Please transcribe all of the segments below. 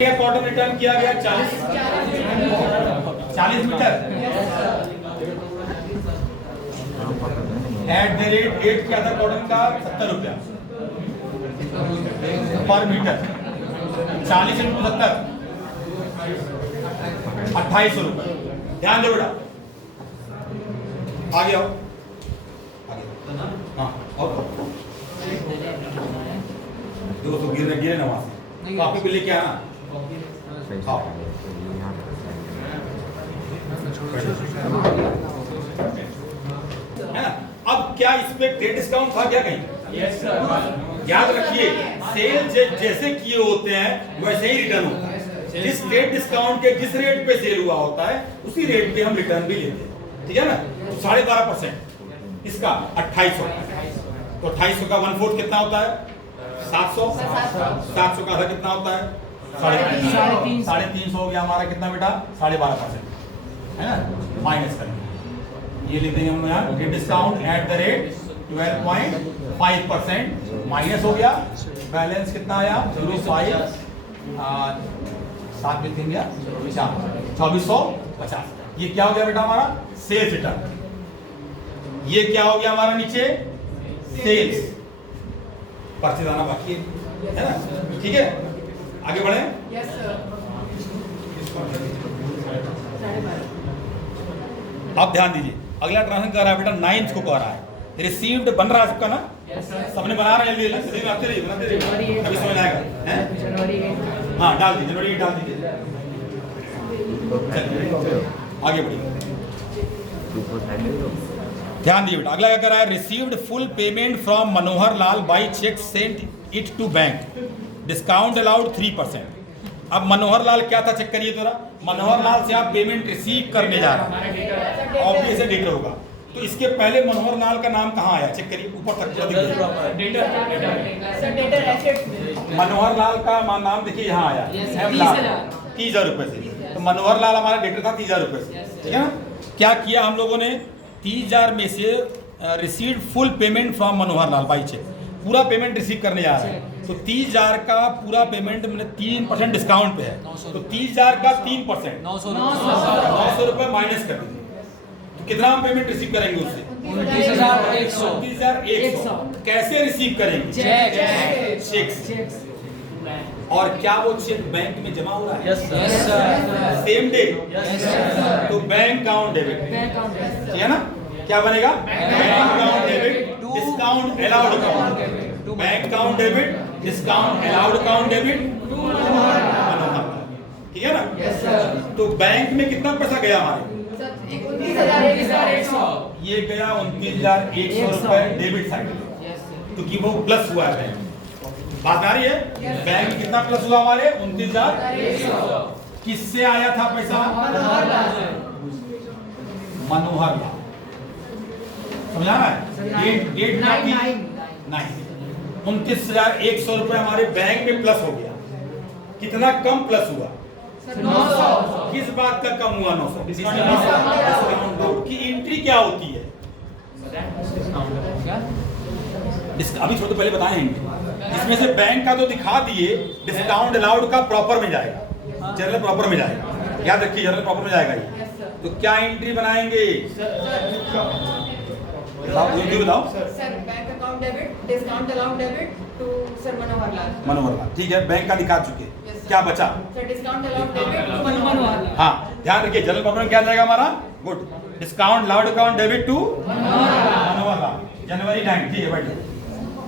Cotton return किया गया 40 metre at the rate 8 किया था कॉटन का 70 रुपया पर मीटर 40 इंटू 70 2800 रुपये। ध्यान दो बेटा, आगे आओ हाँ और 200 गिरे ना वहां से कॉपी पे लेके आना। है ना। अब क्या इस पे ट्रेड डिस्काउंट था क्या कहीं? Yes sir. याद रखिए सेल जैसे किए होते हैं वैसे ही रिटर्न होता है। जिस ट्रेड डिस्काउंट के जिस रेट पे सेल हुआ होता है उसी रेट पे हम रिटर्न भी लेते हैं, ठीक है ना। तो 12.5% इसका 2800, तो 2800 का 1/4 कितना होता है? 700 का आधा कितना होता है? 350 हो गया हमारा कितना बेटा? 12.5% है ना। माइनस करेंगे, ये लिख देंगे हम यहाँ discount at the rate 12.5% minus हो गया। बैलेंस कितना आया? 05 7 लिख देंगे 2450। ये क्या हो गया बेटा हमारा? Sales return. ये क्या हो गया हमारा नीचे? सेल्स। परचेज आना बाकी है ना, ठीक है। आगे बढ़े। Yes sir. आप ध्यान दीजिए, अगला ट्रांजेक्शन कर रहा है बेटा 9th को कर रहा है। रिसीव्ड बन रहा है सबका ना? सबने बना रहे हैं, जल्दी बनाते रहिए अभी समझ आएगा हैं। हाँ डाल दीजिए, जनवरी डाल दीजिए। आगे बढ़िए, ध्यान दीजिए बेटा। अगला क्या कर रहा है? Received full payment from Manohar Lal by cheque sent it to bank, discount allowed 3%। अब मनोहर लाल क्या था चेक करिए जरा। मनोहर लाल से आप पेमेंट रिसीव करने जा रहे हैं, ऑब्वियस डेटर होगा। तो इसके पहले मनोहर लाल का नाम कहाँ आया चेक करिए, ऊपर तक मनोहर लाल का नाम देखिए यहाँ आया 30,000 रुपए से। तो मनोहर लाल हमारा डेटर था 30,000 रुपए से, ठीक है ना। क्या किया हम लोगों ने? 30,000 में से received full payment from Manohar Lal by cheque, पूरा पेमेंट रिसीव करने जा रहे हैं। तो 30,000 का पूरा पेमेंट मैंने 3% डिस्काउंट पे है, तो 30,000 का 3% 900 रुपए माइनस कर दीजिए। तो कितना हम पेमेंट रिसीव करेंगे उससे? 29,100। कैसे रिसीव करेंगे? चेक से। और क्या वो चेक बैंक में जमा हो रहा है? Yes sir. Same day? तो बैंक अकाउंट डेबिट, ठीक है ना। क्या बनेगा? Bank account debit discount allowed account, bank account debit discount allowed account debit, ठीक है ना। तो बैंक में कितना पैसा गया हमारे? 29,100। ये गया 29,100 रुपए डेबिट साइड, क्योंकि वो प्लस हुआ है। बैंक बात आ रही है? बैंक कितना प्लस हुआ हमारे? 29,100। किससे आया था पैसा? मनोहर लाल। समझा है? डेट क्या थी? 29,100 रुपए हमारे बैंक में प्लस हो गया। कितना कम प्लस हुआ? 900। किस बात का कम हुआ? 900 डिस्काउंट की एंट्री क्या होती है? अभी छोटे पहले बताए एंट्री, इसमें से बैंक का तो दिखा दिए, डिस्काउंट अलाउड का प्रॉपर में जाएगा, जनरल प्रॉपर में जाएगा। याद रखिए जनरल प्रॉपर में जाएगा ये। तो क्या एंट्री बनाएंगे? बताओ। Sir bank account debit discount allowed debit to sir Manohar Lal. Manohar Lal, ठीक है। बैंक का दिखा चुके, क्या बचा? Sir discount allowed debit to Manohar Lal. हाँ ध्यान रखिए, जनरल प्रॉपर में क्या जाएगा हमारा? Good. Discount allowed account debit to Manohar Lal January 9, ठीक है बैठो।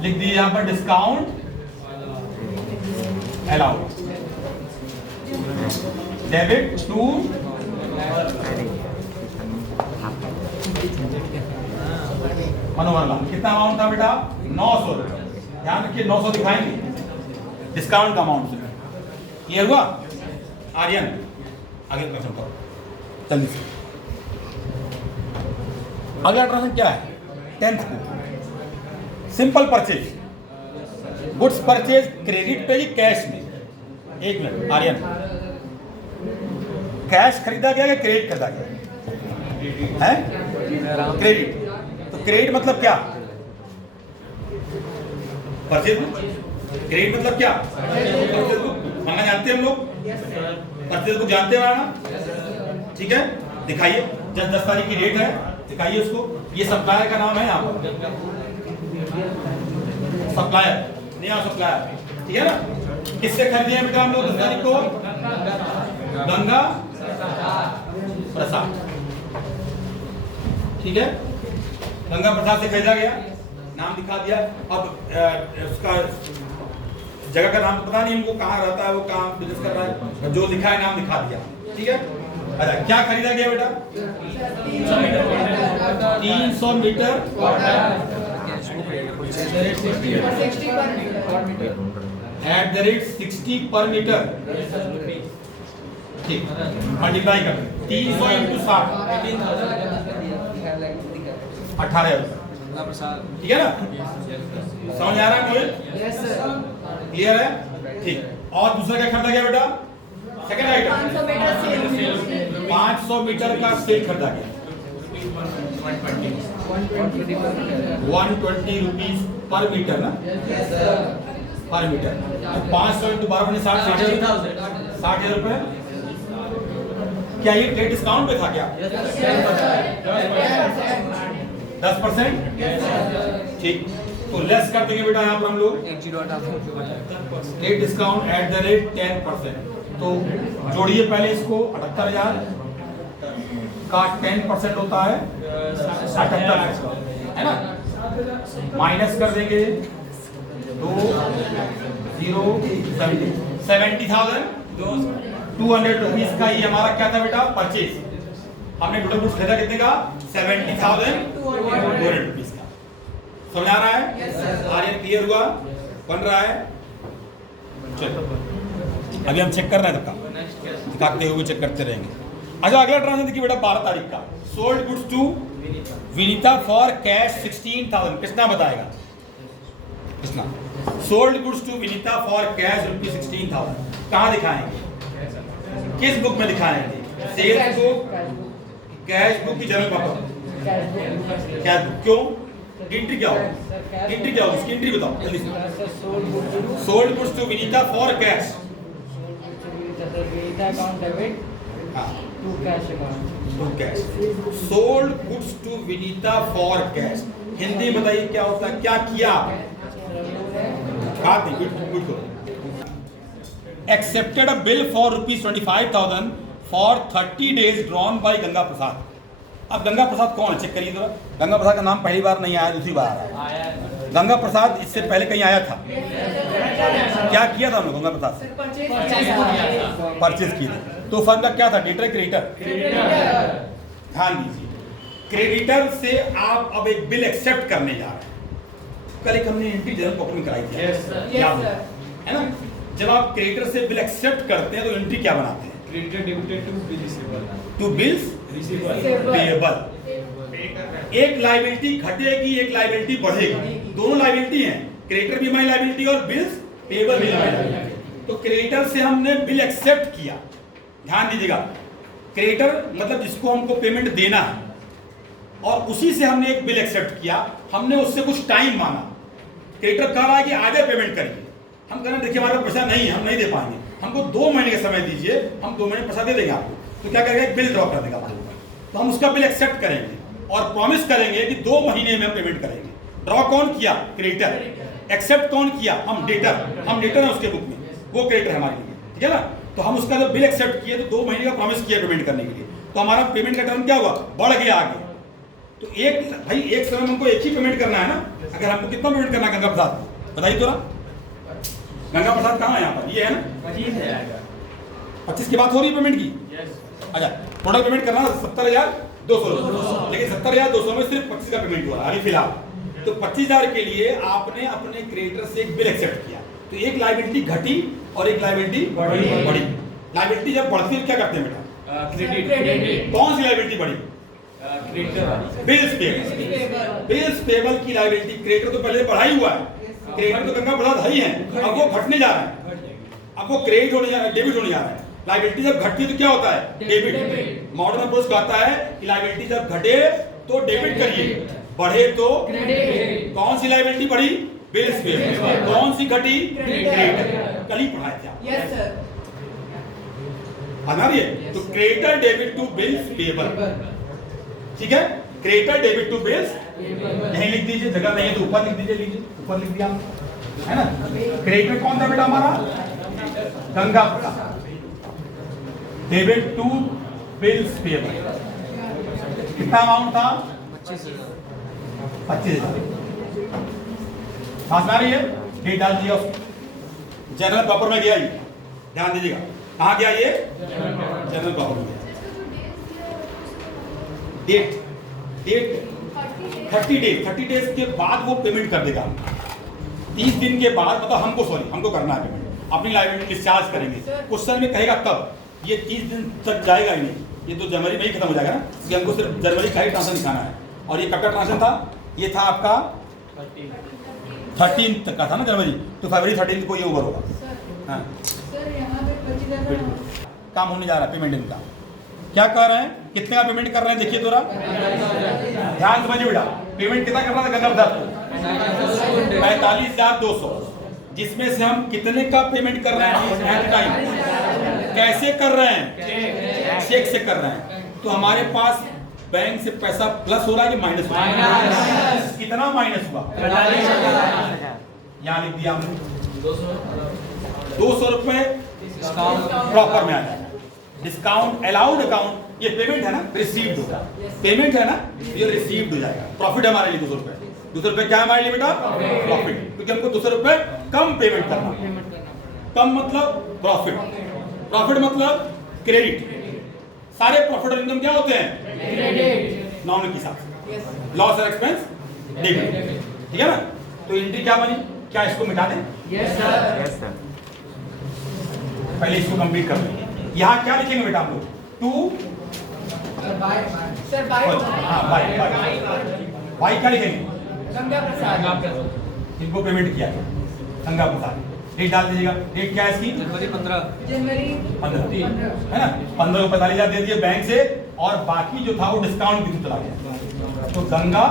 लिख दिए यहाँ पर discount allowed debit to Manohar Lal. कितना अमाउंट था बेटा? 900 रुपए। ध्यान रखिए 900 दिखाएंगे डिस्काउंट का अमाउंट से। क्लियर हुआ? आर्यन आगे क्वेश्चन करो जल्दी से। अगला ट्रांजेक्शन क्या है? 10th को simple purchase, goods purchase credit पे ही कैश में? एक मिनट आर्यन, कैश खरीदा गया या क्रेडिट खरीदा गया है? क्रेडिट। तो क्रेडिट मतलब क्या? परचेज। क्रेडिट मतलब क्या? परचेज बुक मानना जानते हैं हम लोग। Yes, sir. परचेज बुक जानते हैं ना? ठीक है, दिखाइए। जब 10 तारीख की डेट है, दिखाइए उसको। ये सप्लायर का नाम है यहाँ पर, सप्लायर, नया सप्लायर, ठीक है ना? किससे खरीदे हैं बेटा हम लोग 10 तारीख को? गंगा प्रसाद, ठीक है, गंगा प्रसाद से खरीदा गया, नाम दिखा दिया। अब उसका जगह का नाम पता नहीं हमको, कहाँ रहता है वो, कहाँ बिजनेस कर रहा है, जो लिखा है नाम दिखा दिया, ठीक है। अच्छा, क्या खरीदा गया बेटा? 300 मीटर एट द रेट 60 पर मीटर, ठीक, मल्टीप्लाई कर 300 इंटू 60, 18,000, ठीक है ना? समझ आ रहा है मुझे? Yes, sir. क्लियर है? ठीक। और दूसरा क्या खरीदा गया बेटा? Second item 500 metre sale. 500 metre का सेल खरीदा गया, 120 रुपीज पर मीटर ना, पर मीटर। 500 इंटू 12 बने 60,000 रुपए। क्या ये ट्रेड डिस्काउंट पे था क्या? 10%, ठीक, तो लेस कर देंगे बेटा यहाँ पर हम लोग trade discount at the rate 10%। तो जोड़िए पहले इसको, 78,000 का 10% होता है 78 है ना, माइनस कर देंगे 70,200 रुपीज का ये हमारा क्या था बेटा? परचेज। हमने टोटल गुड्स खरीदा कितने का? 70,200 रुपीज का। समझ आ रहा है? आर्यन क्लियर हुआ? बन रहा है? चलो अभी हम चेक कर रहे हैं सबका, दिखाते हुए चेक करते रहेंगे। अच्छा, अगला ट्रांजेक्शन देखिए बेटा, 12 तारीख का। Sold goods to Vinita for cash 16,000। कितना बताएगा? कितना? Sold goods to Vinita for cash rupees 16,000। कहाँ दिखाएंगे? किस बुक में दिखाएंगे? सेल्स बुक, कैश बुक की जनरल पर्पस, कैश बुक। क्यों? एंट्री क्या होगा? एंट्री क्या होगी? इसकी एंट्री बताओ जल्दी से। Sold goods to Vinita for cash, to cash. Sold goods to Vinita for cash, Hindi बताइए क्या होता है? क्या किया? Accepted a bill for rupees 25,000 for 30 days drawn by Ganga Prasad. अब गंगा प्रसाद कौन है? चेक करिए जरा। गंगा प्रसाद का नाम पहली बार नहीं आया, दूसरी बार आया। गंगा प्रसाद इससे पहले कहीं आया था? क्या किया था हमने गंगा प्रसाद से? परचेज किया। तो फर्म का क्या था? Debtor creditor? ध्यान दीजिए, क्रेडिटर से आप अब एक बिल एक्सेप्ट करने जा रहे हैं। कल एक हमने एंट्री जनरल कॉपी में कराई थी, है ना? जब आप क्रेडिटर से बिल एक्सेप्ट करते हैं तो एंट्री क्या बनाते हैं? Creditor debited to bills payable. एक लायबिलिटी घटेगी, एक लायबिलिटी बढ़ेगी, दोनों लायबिलिटी हैं, क्रेडिटर भी हमारी लायबिलिटी और बिल्स पेएबल भी हमारी लायबिलिटी। तो क्रेडिटर से हमने बिल एक्सेप्ट किया, ध्यान दीजिएगा, क्रेडिटर मतलब जिसको हमको पेमेंट देना है, और उसी से हमने एक बिल एक्सेप्ट किया। हमने उससे कुछ टाइम मांगा, क्रेडिटर कह रहा है कि आज पेमेंट करिए, हम कह रहे हैं देखिए हमारे पास पैसा नहीं है, हम नहीं दे पाएंगे, हमको 2 महीने का समय दीजिए, हम 2 महीने पैसा दे देंगे आपको। तो क्या करेगा? एक बिल ड्रॉ कर देगा आपको। तो हम उसका बिल एक्सेप्ट करेंगे और प्रॉमिस करेंगे कि 2 महीने में हम पेमेंट करेंगे। ड्रॉ कौन किया? क्रेडिटर। एक्सेप्ट कौन किया? हम डेटर। हम डेटर हैं उसके बुक में, वो क्रेडिटर है हमारे लिए, ठीक है ना? तो हम उसका जब बिल एक्सेप्ट किए तो 2 महीने का प्रॉमिस किया पेमेंट करने के लिए, तो हमारा पेमेंट का टर्म क्या हुआ? बढ़ गया आगे। तो एक भाई एक समय में हमको एक ही पेमेंट करना है ना। अगर हमको कितना पेमेंट करना है गंगा प्रसाद, बताइए तो ना। गंगा प्रसाद कहाँ है? यहाँ पर ये है ना, 25 की बात हो रही है पेमेंट की। अच्छा, टोटल पेमेंट करना 70,200, लेकिन 70,200 में सिर्फ 25 का पेमेंट हुआ अभी फिलहाल। तो 25,000 के लिए आपने अपने क्रेडिटर से एक बिल एक्सेप्ट किया, तो एक लायबिलिटी घटी और एक लायबिलिटी बढ़ी। लायबिलिटी जब बढ़ती है क्या करते हैं बेटा? क्रेडिट। कौन सी लायबिलिटी बढ़ी? Creditor. Bills payable. Bills payable की लायबिलिटी, क्रेडिटर तो पहले बढ़ा ही हुआ है, क्रेडिटर तो गंगा प्रसाद है ही है, अब वो घटने जा रहा है, अब वो क्रेडिट होने जा रहा है, डेबिट होने जा रहा है। लायबिलिटी जब घटती है तो क्या होता है? डेबिट। मॉडर्न अप्रोच कहता है कि लायबिलिटी जब घटे तो डेबिट करिए, बढ़े तो क्रेडिट। कौन सी लायबिलिटी बढ़ी? Bills payable. कौन सी घटी? क्रेडिट। कल ही पढ़ाया था। Yes sir. बना रही है तो creditor debit to bills payable, ठीक है, क्रेडिटर डेबिट टू बिल्स यहीं लिख दीजिए, जगह नहीं है तो ऊपर लिख दीजिए, लीजिए ऊपर लिख दिया है ना। क्रेडिटर कौन था बेटा हमारा, Ganga Prasad, debit to bills payable, कितना अमाउंट था 25,000। समझ में आ रही है, डेट डाल दिया उसको, जनरल प्रॉपर में गया, ये ध्यान दीजिएगा, कहाँ गया ये, जनरल प्रॉपर में गया। डेट 30 डेज के बाद वो पेमेंट कर देगा, 30 दिन के बाद, मतलब हमको करना है पेमेंट, अपनी लाइबिलिटी डिस्चार्ज करेंगे। क्वेश्चन में कहेगा कब, ये 30 दिन तक जाएगा ही नहीं, ये तो जनवरी में ही खत्म हो जाएगा ना, इसलिए हमको सिर्फ जनवरी का ही ट्रांसफर दिखाना है। और ये कब का ट्रांसफर था, ये था आपका 13 तक का था ना जनवरी, तो फरवरी 13 को ये ओवर होगा। हाँ सर यहाँ पे 25,000 काम होने जा रहा है पेमेंट इनका, क्या कर रहे हैं, कितने का पेमेंट कर रहे हैं, देखिए थोड़ा ध्यान समझिए बेटा, पेमेंट कितना करना था गंगा प्रसाद को, 45,200, जिसमें से हम कितने का पेमेंट कर रहे हैं एट टाइम, कैसे कर रहे हैं, चेक से कर रहे हैं। तो हमारे पास बैंक से पैसा प्लस हो रहा है कि माइनस हो रहा है, कितना माइनस हुआ, यहाँ लिख दिया हमने 200 रुपए प्रॉपर में आ जाएगा। डिस्काउंट अलाउड अकाउंट, ये पेमेंट है ना, रिसीव्ड होगा, पेमेंट है ना, ये रिसीव्ड हो जाएगा। प्रॉफिट हमारे लिए 200 रुपए, 200 रुपए क्या है हमारे लिए बेटा, प्रॉफिट, क्योंकि हमको 200 रुपए कम पेमेंट करना, कम मतलब प्रॉफिट, प्रॉफिट मतलब क्रेडिट, सारे प्रॉफिट और इनकम क्या होते हैं, नॉन के साथ, लॉस और एक्सपेंस डेबिट, ठीक है ना। तो एंट्री क्या बनी, क्या इसको मिटा दें, यस सर, पहले इसको कंप्लीट कर लें। यहाँ क्या लिखेंगे बेटा आप लोग, टू सर बाय वाई क्या लिखेंगे, गंगा प्रसाद इनको पेमेंट किया है गंगा प्रसाद, डेट डाल दीजिएगा, डेट क्या है इसकी, जनवरी 15 15 है ना, 15 को 45,000 दे दिए बैंक से, और बाकी जो था वो डिस्काउंट के थ्रू चला गया। तो Ganga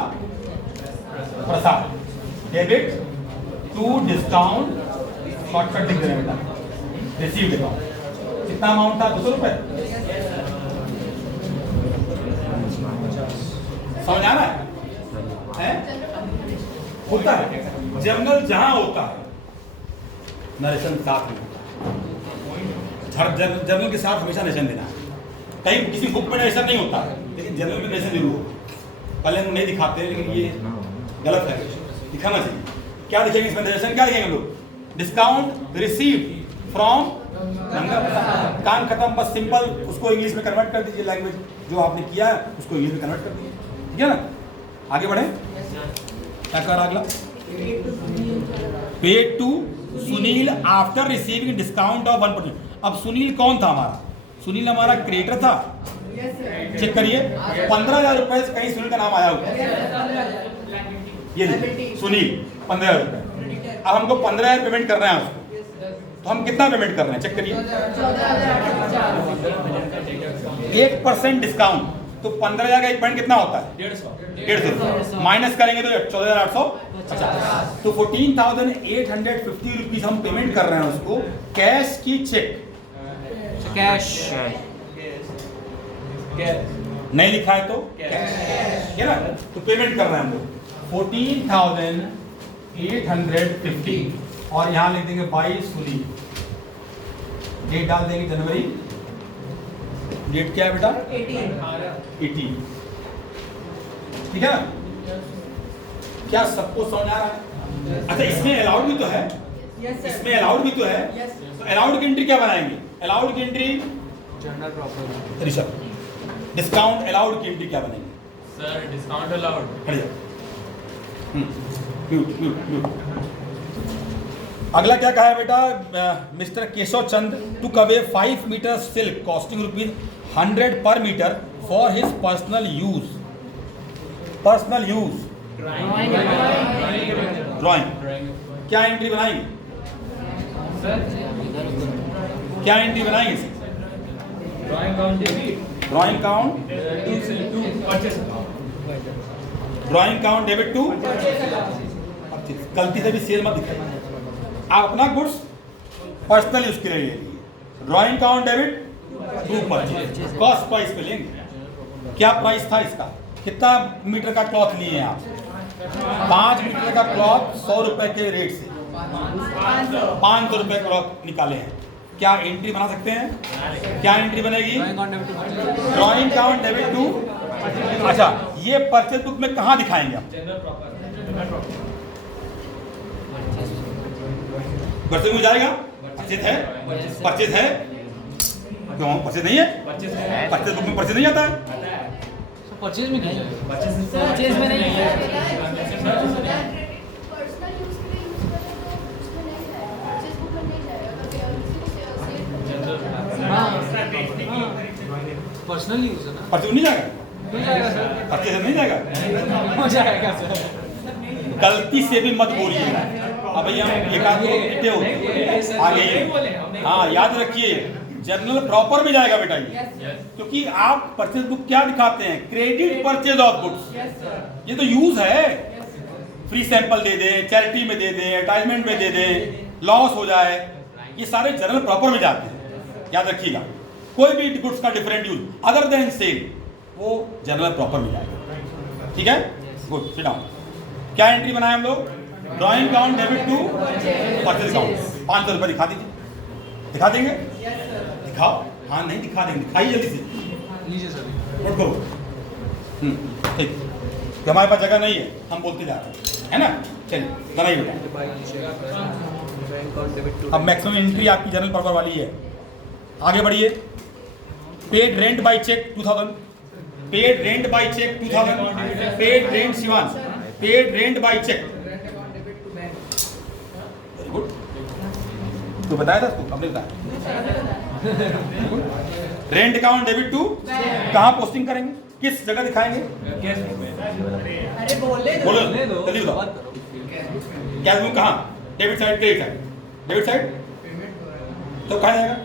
Prasad debit to discount, shortcut लिख देना बेटा, रिसीव अकाउंट, कितना अमाउंट था 200 रुपए, समझ आ रहा है? होता है जर्नल जहां होता है नरेशन साथ में, जर्नल के साथ हमेशा नरेशन देना है। कहीं किसी बुक में नरेशन नहीं होता है, लेकिन जर्नल में नरेशन जरूर होता है। पहले हम नहीं दिखाते, लेकिन ये गलत है, दिखाना चाहिए। क्या लिखेंगे इसमें, नरेशन क्या लिखेंगे हम लोग, discount receive from Ganga Prasad, काम खत्म, बस सिंपल उसको इंग्लिश में कन्वर्ट कर दीजिए, लैंग्वेज जो आपने किया है उसको इंग्लिश में कन्वर्ट कर दीजिए, ठीक है ना। आगे बढ़े, क्या कर अगला, paid to Sunil after receiving discount of 1%। अब सुनील कौन था हमारा, सुनील हमारा क्रिएटर था, चेक करिए 15,000 रुपए से कहीं सुनील का नाम आया होगा, ये सुनील 15,000 रुपए, अब हमको 15,000 पेमेंट करना है उसको, तो हम कितना पेमेंट कर रहे हैं, चेक करिए 1% डिस्काउंट, तो 15,000 का 1 पॉइंट कितना होता है 150, माइनस करेंगे तो 14,850, तो 14,850 रुपीज हम पेमेंट कर रहे हैं उसको, कैश की चेक, कैश नहीं लिखा है तो कैश, है ना, तो पेमेंट कर रहे हैं हम लोग 14,850, और यहां लिख देंगे 22 सुनील, डेट डाल देंगे जनवरी, डेट क्या है बेटा 18, ठीक है ना। क्या सबको समझ आ रहा है, अच्छा इसमें अलाउड भी तो है, इसमें अलाउड भी तो है, तो अलाउड की एंट्री क्या बनाएंगे, अलाउड की entry general property, Rishabh discount allowed की एंट्री क्या बनेगी, सर डिस्काउंट अलाउड, खड़े जाओ, म्यूट म्यूट म्यूट। अगला क्या कहा है बेटा, mister Keshav Chand took away 5 metre silk costing ₹100 per metre for his personal use, personal use drawing, क्या एंट्री बनाएंगे, क्या एंट्री बनाएंगे, drawing account debit, drawing account, to purchase, drawing account debit to, गलती से भी सेल मत दिखाइए, आप अपना गुड्स पर्सनल यूज के लिए ले लीजिए, drawing account debit to purchase, cost price पे लेंगे। क्या प्राइस था इसका, कितना मीटर का क्लॉथ लिए हैं आप? 5 मीटर का क्लॉथ 100 रुपए के रेट से 500 रुपए क्लॉथ निकाले हैं। क्या एंट्री बना सकते हैं? क्या एंट्री बनेगी? Drawing account debit to. अच्छा, ये परचेज बुक में कहाँ दिखाएंगे आप? परचेज में जाएगा? परचेज है, परचेज है, क्यों परचेज नहीं है? परचेज बुक में परचेज नहीं आता है। परचेज में क्यों जाएगा? परचेज में नहीं है। पर्सनल यूज के लिए यूज करें तो उसमें नहीं जाएगा, परचेज बुक में नहीं जाएगा। पर्सनल यूज है ना, परचेज नहीं जाएगा, हो जाएगा सर, परचेज नहीं जाएगा। हो जाएगा सर। गलती से भी मत बोलिएगा। अब भैया एक आध दो इकट्ठे हो आगे, हाँ याद रखिए, जर्नल प्रॉपर में जाएगा बेटा ये, क्योंकि आप परचेज बुक क्या दिखाते हैं? Credit purchase of goods. ये तो यूज है, फ्री सैंपल दे दें, चैरिटी में दे दें, एडवर्टाइजमेंट में दे दें, लॉस हो जाए, ये सारे जर्नल प्रॉपर में जाते हैं। याद रखिएगा, कोई भी गुड्स का different use other than sale वो जर्नल प्रॉपर में जाएगा। ठीक है, गुड, सिट डाउन। क्या एंट्री बनाए हम लोग? Drawing account debit to purchase account. 500 रुपये दिखा दीजिए, दिखा देंगे? दिखाओ। हाँ नहीं दिखा देंगे, दिखाइए जल्दी से, लीजिए सर। नोट करो। ठीक, तो हमारे पास जगह नहीं है, हम बोलते जा रहे हैं, है ना? चलिए बनाइए बेटा। अब मैक्सिमम एंट्री आपकी जनरल पर्पस वाली है। आगे बढ़िए। Paid rent by cheque 2000, paid rent by cheque 2000, paid rent शिवान, paid rent by cheque. Very good, तो बताया था उसको, हमने बताया। रेंट अकाउंट डेबिट टू, कहाँ पोस्टिंग करेंगे, किस जगह दिखाएंगे? अरे बोले दो। बोलो जल्दी बताओ। कैश बुक कहाँ? Debit side, credit side. Debit side तो कहाँ जाएगा?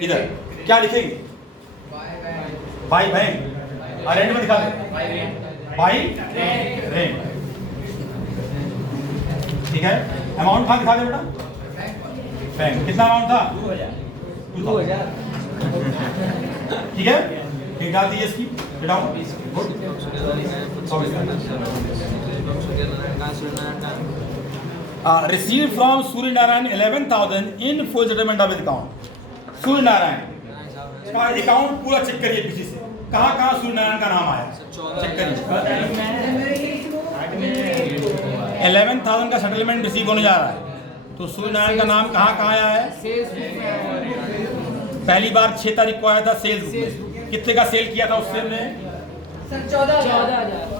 इधर। क्या लिखेंगे? By bank. रेंट में दिखा दे, बाई रेंट। ठीक है, अमाउंट कहाँ दिखा दे बेटा? बैंक। कितना अमाउंट था? 2000। ठीक है, ठीक डाल दीजिए इसकी, down. Good, received from Surya Narayan 11,000 in full settlement of his account. Surya Narayan का अकाउंट पूरा चेक करिए पीछे से, कहाँ कहाँ सूर्य नारायण का नाम आया, चेक करिए। 11,000 का सेटलमेंट रिसीव होने जा रहा है, तो सूर्य नारायण का नाम कहाँ कहाँ आया है? पहली बार 6 तारीख को आया था सेल्स बुक में। कितने का सेल किया था उससे हमने?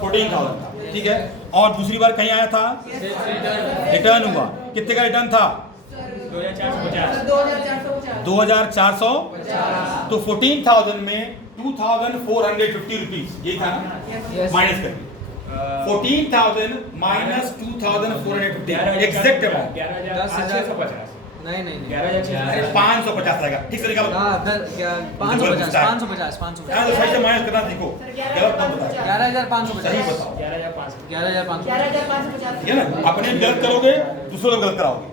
14,000। ठीक है, और दूसरी बार कहीं आया था? रिटर्न हुआ। कितने का रिटर्न था? 2,450। तो 14,000 में 2,450 रुपीज, यही था ना? माइनस करिए। 14,000 माइनस 2,450 एग्जैक्ट अमाउंट। नहीं 550 आएगा। ठीक से निकालो। 550 सही से माइनस करना सीखो, गलत मत बताओ। 11,550 सही बताओ, 11,550 ठीक है ना? अपने गलत करोगे, दूसरों को गलत कराओगे।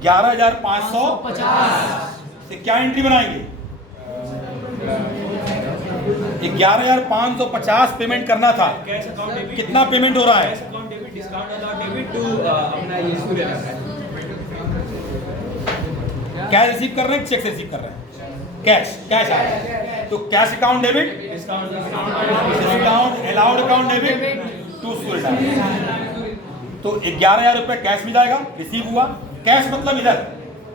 11,550 से क्या एंट्री बनाएंगे? 11,550 पेमेंट करना था। कितना पेमेंट हो रहा है? कैश रिसीव कर रहे हैं, चेक से रिसीव कर रहे हैं? कैश, कैश आ रहा है, तो cash account debit, discount allowed account debit to Surya Narayan. तो 11,000 रुपए कैश में जाएगा, रिसीव हुआ। कैश मतलब इधर,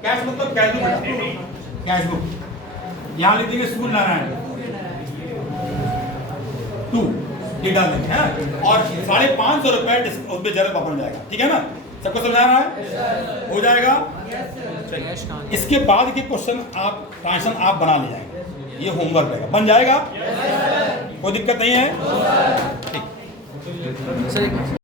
कैश मतलब कैश बुक, कैश बुक यहाँ लिख देंगे सूर्य नारायण 2, ये डाल देंगे, है? और 550 रुपए उसमें जनरल प्रॉपर में जाएगा। ठीक है ना? सबको समझा रहा है? हो जाएगा। इसके बाद के क्वेश्चन आप ट्रांजेक्शन आप बना ले जाएंगे, ये होमवर्क रहेगा, बन जाएगा, कोई दिक्कत नहीं है। ठीक।